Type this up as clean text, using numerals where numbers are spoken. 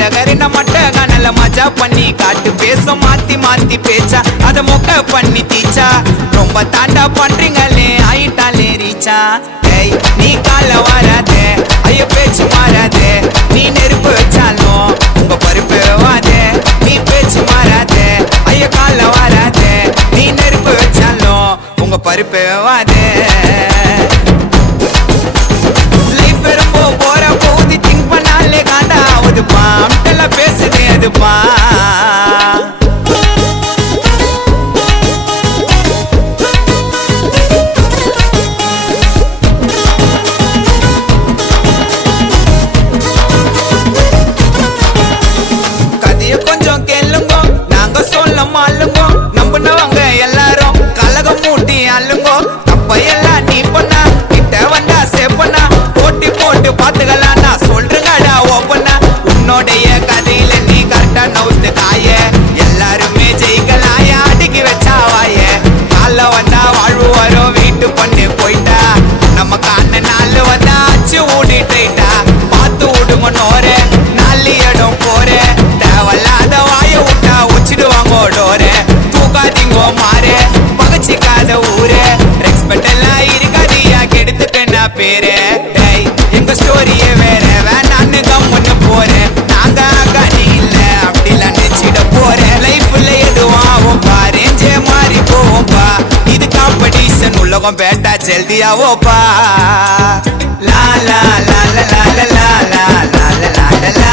மதகரின மட்ட கனல மஜா பண்ணி காட்டு பேசும் மாத்தி மாத்தி பேச்சா அத மொக்க பண்ணி தீச்சா ரொம்ப தாண்டா பண்றீங்களே ஆயிட்டாலே ரீச்சா ஏய் நீ கால வராதே ஐயோ பேச்சு மாறாதே நீ நெருப்பு வச்சாலும் உங்க பருப்பு வாதே நீ பேச்சு மாறாதே ஐயோ கால வராதே நீ நெருப்பு வச்சாலும் உங்க பருப்பு வாதே பேசுதே அதுப்பா கதைய கொஞ்சம் கேளுங்க நாங்க சொல்ல மாளுங்க நம்பினவங்க எல்லாரும் கலகம் மூட்டி அள்ளுங்க தப்பையெல்லாம் நீ பண்ணா கிட்ட வந்தா சேப்பண்ணா போட்டி போட்டு பாத்துக்கலாம் நான் சொல்றேங்கடா ஓப்பனா உன்னோடைய கதையில நீ கரெக்டா நவுத்து காய எல்லாருமே ஜெயிக்கலாய அடிக்கி வச்சாவாய கால வந்தா வாழ்வு வரும் வீட்டு பண்ணு போயிட்டா நம்ம காண நாள் வந்தா அச்சு ஊடிட்டா பார்த்து விடுங்க நோரே நாலு இடம் போறே தேவையில்லாத வாய விட்டா உச்சிடுவாங்க டோரே தூக்காதீங்கோ மாறே பகச்சிக்காத ஊரே ரெஸ்பெக்ட் எல்லாம் இருக்காதியா கெடுத்துட்டு நான் பேரே எங்க ஸ்டோரியே வேற வேணான்னு கம்முன்னு போறேன் நாங்க அக்காடி இல்ல அப்படிலாம் நினைச்சிட போறேன் லைஃப்ல எதுவும் பாரேஞ்சே மாறி போவோம்பா இது காம்படிஷன் உலகம் பேட்டா ஜெல்தியாவோப்பா லா லா லா லா லா லா லா லா லா லா லா